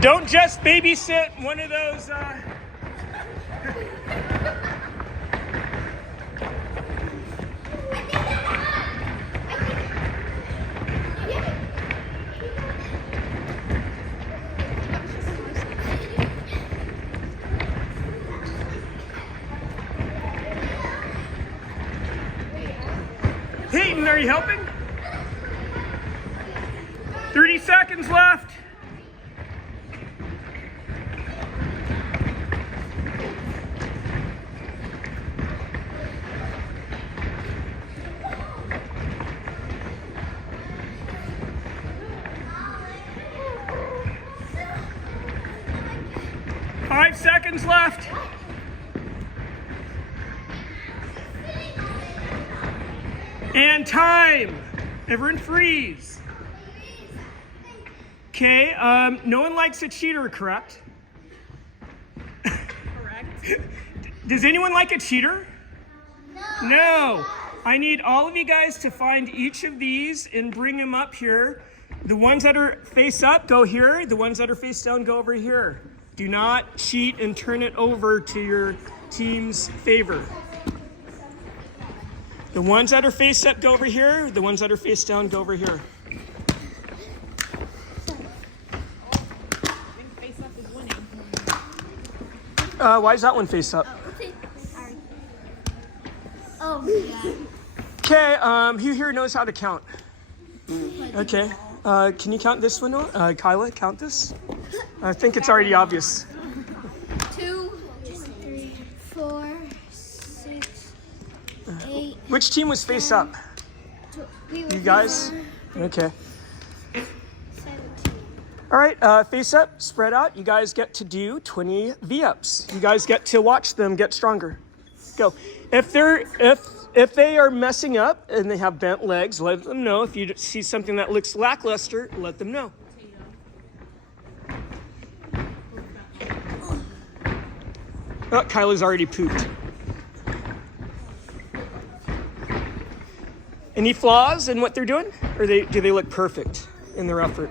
Don't just babysit one of those. Peyton, are you helping? 30 seconds left. Five seconds left. And time. Everyone freeze. Okay, no one likes a cheater, correct? Correct. Does anyone like a cheater? No. I need all of you guys to find each of these and bring them up here. The ones that are face up, go here. The ones that are face down, go over here. Do not cheat and turn it over to your team's favor. The ones that are face up, go over here. The ones that are face down, go over here. Face up is winning. Why is that one face up? Oh, yeah. Okay, who here knows how to count? Okay, can you count this one? Kyla, count this? I think it's already obvious. 2, 3, 4, 6, 8. Which team was face up? We were You guys? 4, Okay. 17. All right, face up, spread out. You guys get to do 20 V-ups. You guys get to watch them get stronger. Go. If they are messing up and they have bent legs, let them know. If you see something that looks lackluster, let them know. Oh, Kyla's already pooped. Any flaws in what they're doing? Or do they look perfect in their effort?